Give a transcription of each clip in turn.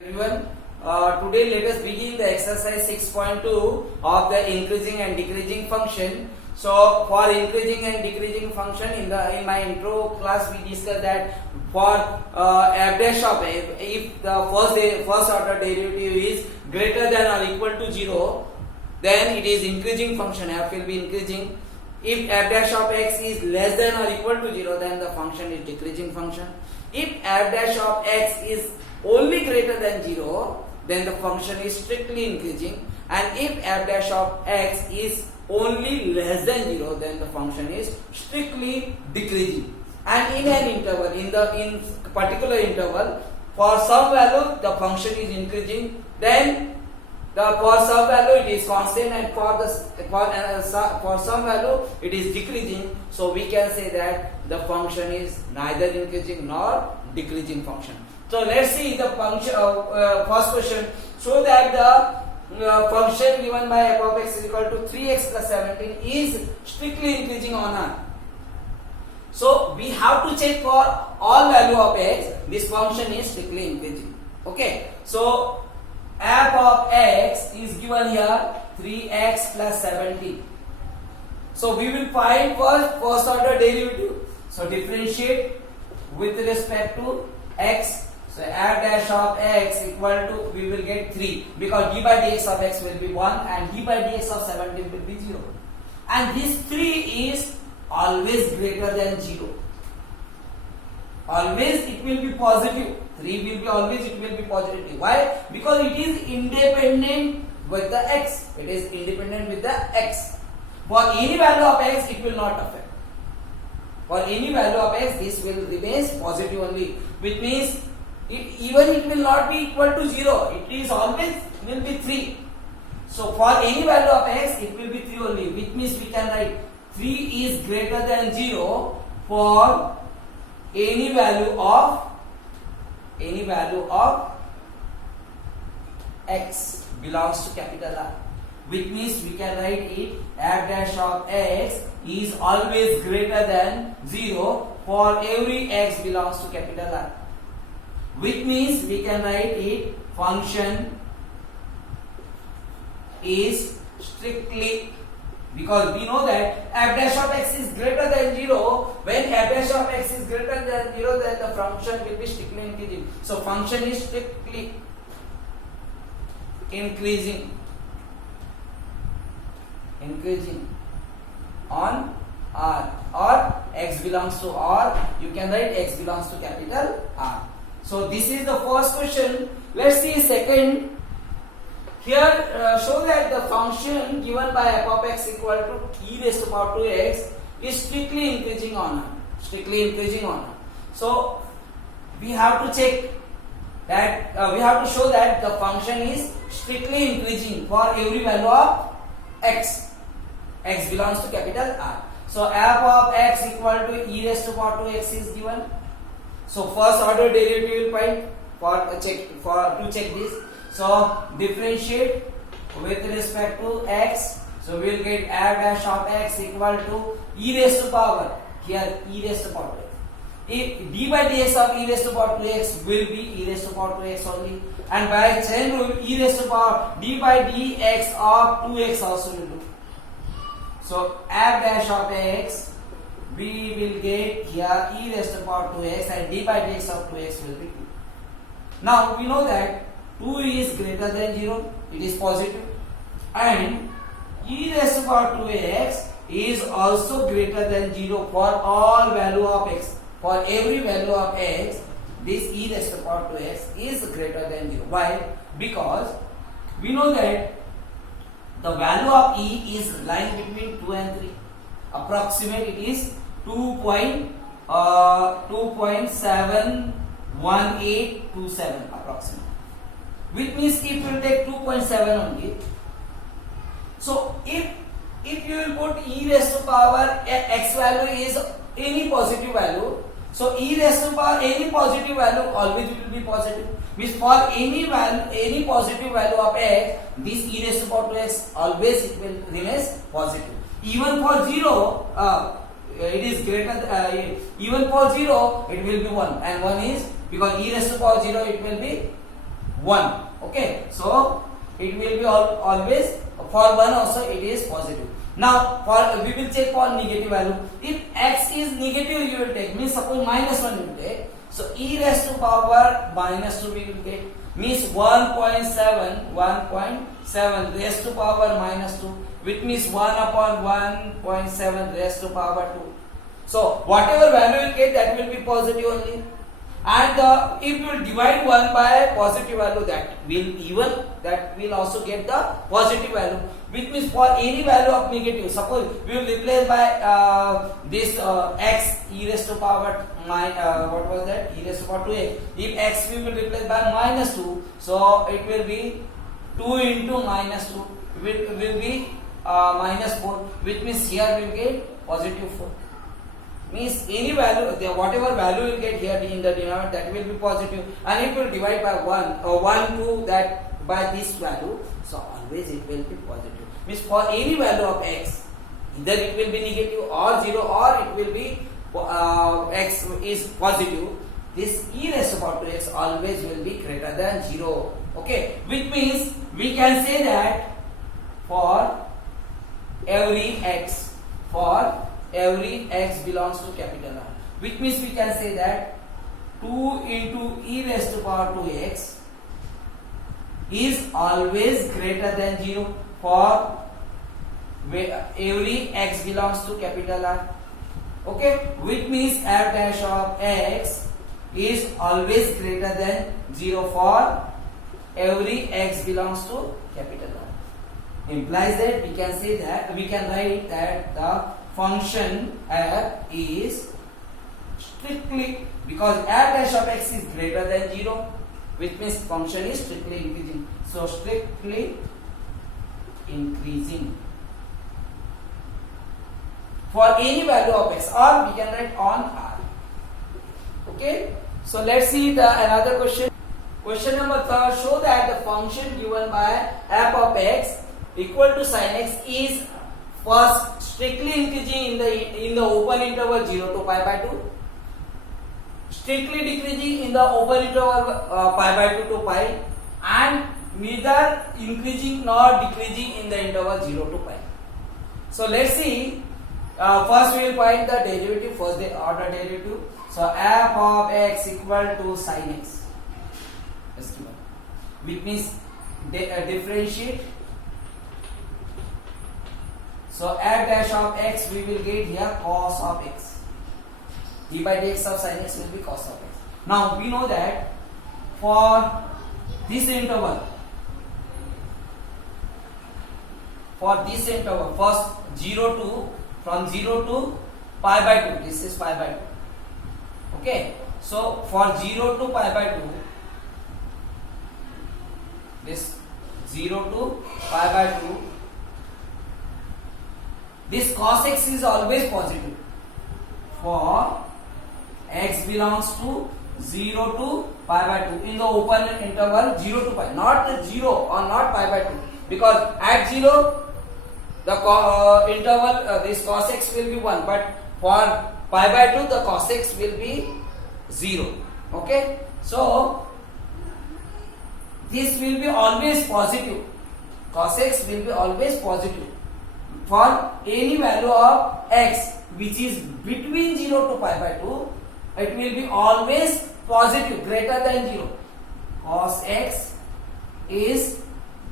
Everyone, today let us begin the exercise 6.2 of the increasing and decreasing function. So for increasing and decreasing function, in my intro class we discussed that for f dash of f, if the first order derivative is greater than or equal to 0, then it is increasing function, f will be increasing. If f dash of x is less than or equal to 0, then the function is decreasing function. If f dash of x is only greater than 0, then the function is strictly increasing, and if f dash of x is only less than 0, then the function is strictly decreasing. And in an interval, in particular interval, for some value the function is increasing, then for some value it is constant, and for some value it is decreasing. So we can say that the function is neither increasing nor decreasing function. So let's see the function. First question: show that the function given by f of x is equal to 3x plus 17 is strictly increasing or not. So we have to check for all value of x, this function is strictly increasing. Okay. So f of x is given here 3x plus 17. So we will find first order derivative. So differentiate with respect to x. So f dash of x equal to, we will get 3, because d by dx of x will be 1 and d by dx of 17 will be 0. And this 3 is always greater than 0. Always it will be positive. 3 will be always, it will be positive. Why? Because it is independent with the x. It is independent with the x. For any value of x, it will not affect. For any value of x, this will remain positive only, which means it will not be equal to 0. It is always will be 3. So for any value of x, it will be 3 only, which means we can write 3 is greater than 0 for any value of x belongs to capital R, which means we can write it f dash of x is always greater than 0 for every x belongs to capital R, which means we can write it function is strictly, because we know that f dash of x is greater than 0. When f dash of x is greater than 0, then the function will be strictly increasing. So function is strictly increasing on R, or x belongs to R, you can write x belongs to capital R. So this is the first question. Let's see second. Here show that the function given by f of x equal to e raised to power 2x is strictly increasing or not. So we have to check that we have to show that the function is strictly increasing for every value of x belongs to capital R. So f of x equal to e raised to power 2x is given. So first order derivative will find to check this. So differentiate with respect to x. So we will get f dash of x equal to e raised to power, here e raised to power 2x. If d by dx of e raised to power 2x will be e raised to power 2x only, and by chain rule e raised to power d by dx of 2x also will do. So f dash of x, we will get here e raised to power 2x, and d by dx of 2x will be 2. Now we know that 2 is greater than 0, it is positive, and e raised to power 2x is also greater than 0 for all value of x. For every value of x, this e raised to power 2x is greater than 0. Why? Because we know that the value of e is lying between 2 and 3. Approximate it is 2.71827 approximate, which means if you take 2.7 only. So if you will put e raised to power x value is any positive value, so e raised to power any positive value always will be positive, means for any positive value of x, this e raised to power 2x always it will remain positive. Even for 0 it is greater, even for 0 it will be 1, and 1 is, because e raised to power 0 it will be 1. Okay, so it will be always for 1 also it is positive. Now for we will check for negative value. If x is negative, you will take, means suppose -1 you will take. So e raised to power -2 we will get, means 1.7 raised to power -2, which means 1 upon 1.7 raised to power 2. So whatever value you get, that will be positive only. And if you divide 1 by positive value, that will also get the positive value, which means for any value of negative, suppose we will replace by this x e raised to power what was that, e raised to power 2x. If x we will replace by -2, so it will be 2 into -2 will be -4, which means here we will get positive 4. Means any value, whatever value you get here in the denominator, that will be positive, and if you divide by 1 or 1 to that by this value, so always it will be positive. Means for any value of x, either it will be negative or 0, or it will be x is positive, this e raised to power 2x always will be greater than 0. Okay, which means we can say that for every x belongs to capital R, which means we can say that 2 into e raised to power 2x is always greater than 0 for every x belongs to capital R. Okay, which means f dash of x is always greater than 0 for every x belongs to capital R. Implies that we can say that we can write that the function f is strictly, because f dash of x is greater than 0, which means function is strictly increasing. So strictly increasing for any value of x, or we can write on r. Okay, so let's see the another question. Question number 3. Show that the function given by f of x equal to sin x is first strictly increasing in the open interval 0 to pi by 2, strictly decreasing in the open interval pi by 2 to pi, and neither increasing nor decreasing in the interval 0 to pi. So let's see. First we will find the derivative, first the order derivative. So f of x equal to sin x, which means differentiate. So f dash of x we will get here cos of x. d by dx of sin x will be cos of x. Now we know that for this interval, first 0 to, from 0 to pi by 2, this is pi by 2. Okay, so for 0 to pi by 2, this 0 to pi by 2, this cos x is always positive for x belongs to 0 to pi by 2 in the open interval 0 to pi, not 0 or not pi by 2, because at 0 the interval this cos x will be 1, but for pi by 2 the cos x will be 0. Okay, so this will be always positive, cos x will be always positive for any value of x which is between 0 to pi by 2, it will be always positive, greater than 0. Cos x is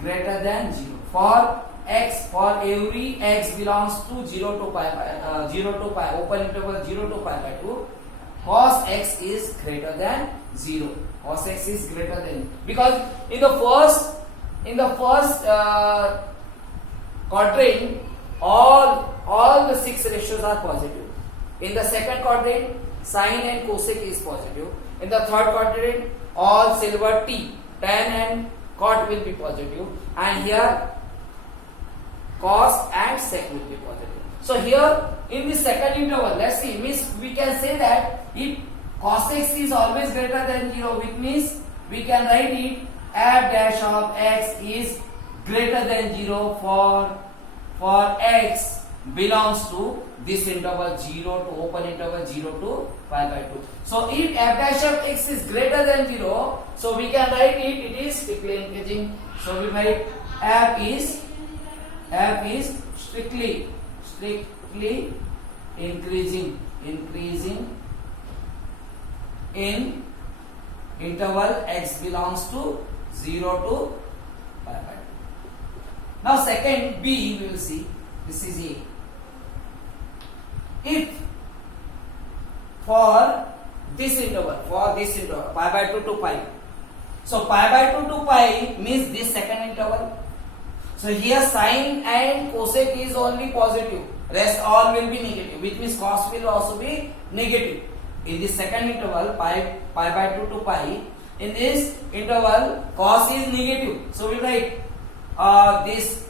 greater than 0 for x, for every x belongs to 0 to pi, open interval 0 to pi by 2, cos x is greater than 0. Cos x is greater than, because in the first quadrant all the 6 ratios are positive. In the second quadrant sin and cosec is positive. In the third quadrant all silver t, tan and cot will be positive, and here cos and sec will be positive. So here in the second interval, let's see, means we can say that if cos x is always greater than 0, which means we can write it f dash of x is greater than 0 for x belongs to this interval 0 to open interval 0 to pi by 2. So if f dash of x is greater than 0, so we can write it is strictly increasing. So we write f is strictly increasing in interval x belongs to 0 to pi by 2. Now second b we will see. This is a. If for this interval pi by 2 to pi, so pi by 2 to pi means this second interval. So here sine and cosec is only positive, rest all will be negative, which means cos will also be negative. In this second interval pi by 2 to pi, in this interval cos is negative, so we write this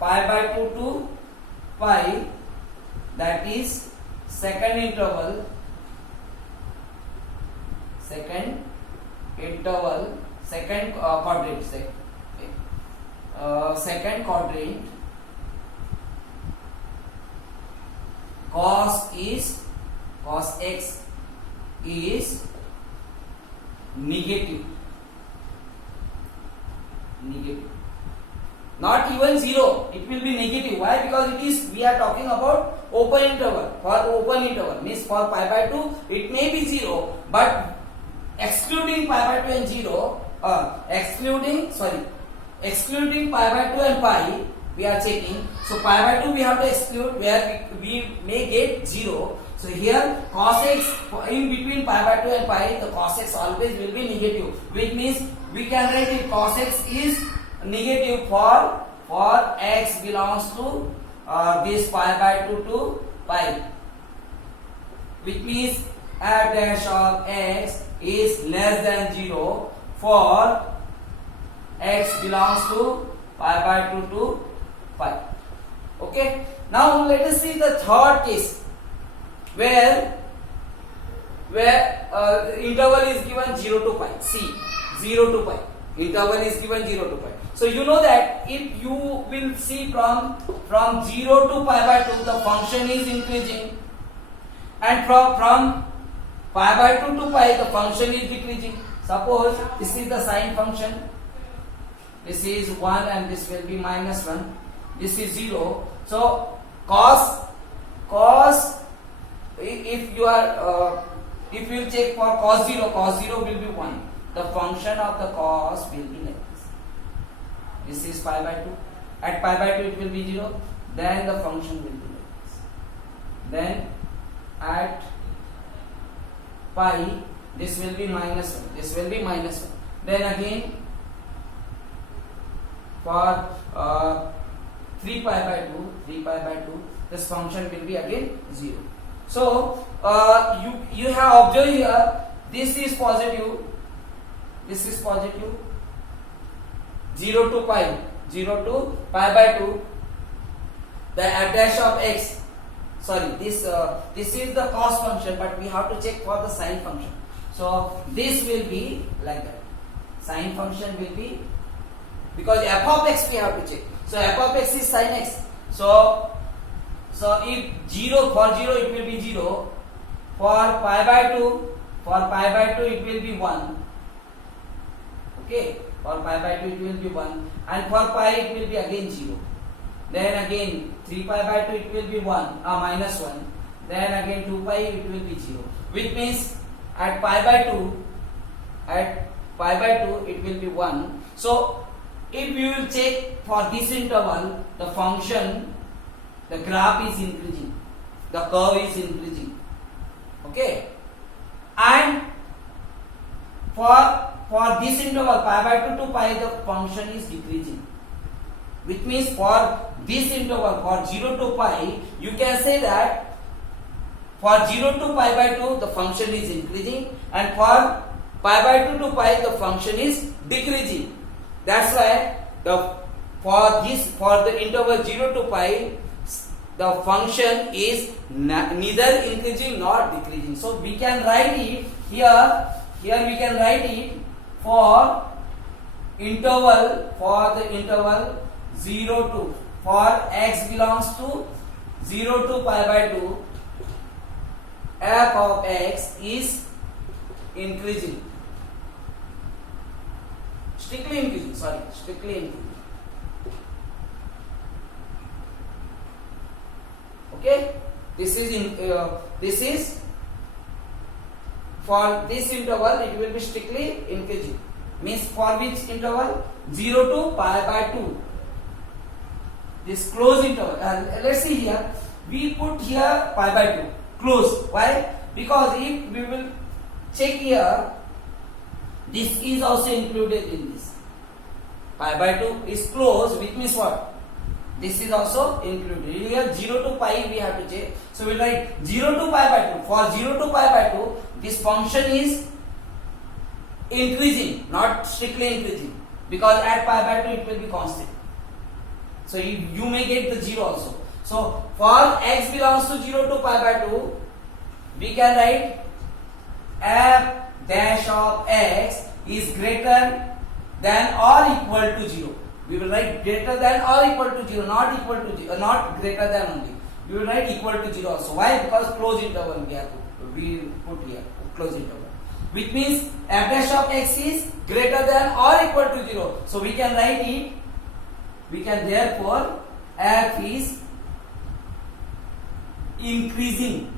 pi by 2 to pi, that is second quadrant cos x is negative, not even 0, it will be negative. Why? Because we are talking about open interval. For open interval means for pi by 2 it may be 0, but excluding pi by 2 and 0, excluding pi by 2 and pi, we are checking. So pi by 2 we have to exclude, where we may get 0. So here cos x, in between pi by 2 and pi, the cos x always will be negative, which means we can write it cos x is negative for x belongs to this pi by 2 to pi, which means f dash of x is less than 0 for x belongs to pi by 2 to pi. Okay, now let us see the third case where interval is given 0 to pi. See, 0 to pi, interval is given 0 to pi. So you know that if you will see from 0 to pi by 2 the function is increasing, and from pi by 2 to pi the function is decreasing. Suppose this is the sine function, this is 1 and this will be minus 1, this is 0. So cos, if you are if you check for cos 0 will be 1. The function of the cos will be like this. This is pi by 2. At pi by 2 it will be 0. Then the function will be like this. Then at pi this will be minus 1. This will be minus 1. Then again for 3 pi by 2, this function will be again 0. So you have observed here, this is positive, 0 to pi by 2, the f dash of x, this is the cos function, but we have to check for the sine function. So this will be like that. Sine function will be, because f of x we have to check. So f of x is sin x. So if 0 for 0 it will be 0. For pi by 2 it will be 1. Okay, for pi by 2 it will be 1, and for pi it will be again 0. Then again 3 pi by 2 it will be 1, minus 1. Then again 2 pi it will be 0. Which means at pi by 2 it will be 1. So if you will check for this interval, the function, the graph is increasing, the curve is increasing. Okay, and for this interval pi by 2 to pi, the function is decreasing, which means for this interval for 0 to pi, you can say that for 0 to pi by 2 the function is increasing, and for pi by 2 to pi the function is decreasing. That's why for the interval 0 to pi, the function is neither increasing nor decreasing. So we can write it here we can write it for the interval 0 to, for x belongs to 0 to pi by 2 f of x is increasing, strictly increasing, strictly increasing. Okay, this is for this interval it will be strictly increasing, means for which interval? 0 to pi by 2, this closed interval. Let's see here, we put here pi by 2 close. Why? Because if we will check here, this is also included in this. Pi by 2 is closed, which means what? This is also included. Here 0 to pi we have to check. So we will write 0 to pi by 2. For 0 to pi by 2, this function is increasing, not strictly increasing, because at pi by 2 it will be constant. So you may get the 0 also. So for x belongs to 0 to pi by 2, we can write f dash of x is greater than or equal to 0. We will write greater than or equal to 0, not equal to 0, not greater than only. We will write equal to 0 also. Why? Because closed interval we put here, closed interval. Which means f dash of x is greater than or equal to 0. So we can write it, we can therefore f is increasing.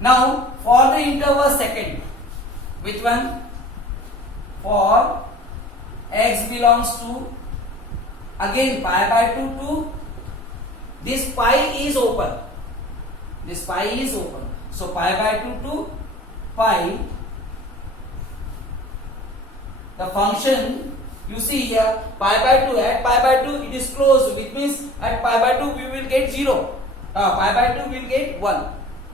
Now for the interval second, which one? For x belongs to again pi by 2 to this pi is open. This pi is open. So pi by 2 to pi. The function you see here pi by 2, at pi by 2 it is closed, which means at pi by 2 we will get 0. Pi by 2 will get 1.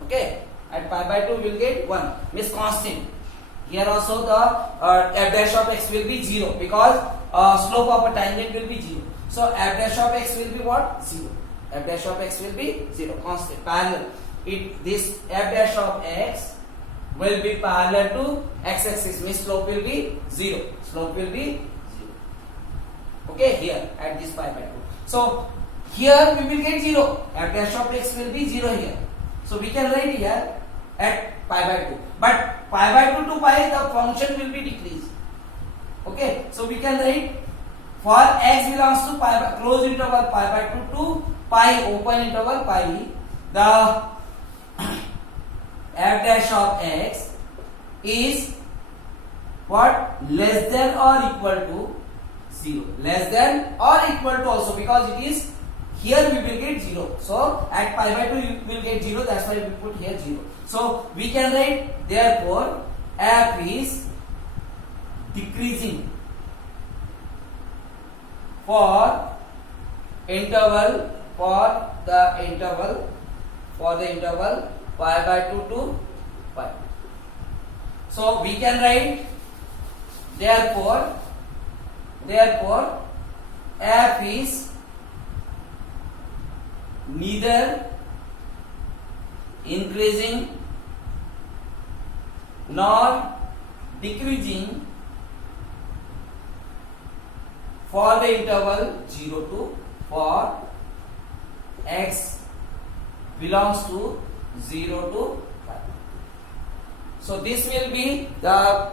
Okay, at pi by 2 we will get 1, means constant. Here also the f dash of x will be 0, because slope of a tangent will be 0. So f dash of x will be what? 0. F dash of x will be 0, constant, parallel. This f dash of x will be parallel to x-axis, means slope will be 0. Slope will be 0. Okay, here at this pi by 2. So here we will get 0. F dash of x will be 0 here. So we can write here at pi by 2. But pi by 2 to pi the function will be decreased. Okay, so we can write for x belongs to pi by closed interval pi by 2 to pi open interval pi, the f dash of x is what? Less than or equal to 0. Less than or equal to also, because it is here we will get 0. So at pi by 2 you will get 0, that's why we put here 0. So we can write therefore f is decreasing for the interval pi by 2 to pi. So we can write therefore f is neither increasing nor decreasing for the interval 0 to, for x belongs to 0 to 5. So this will be the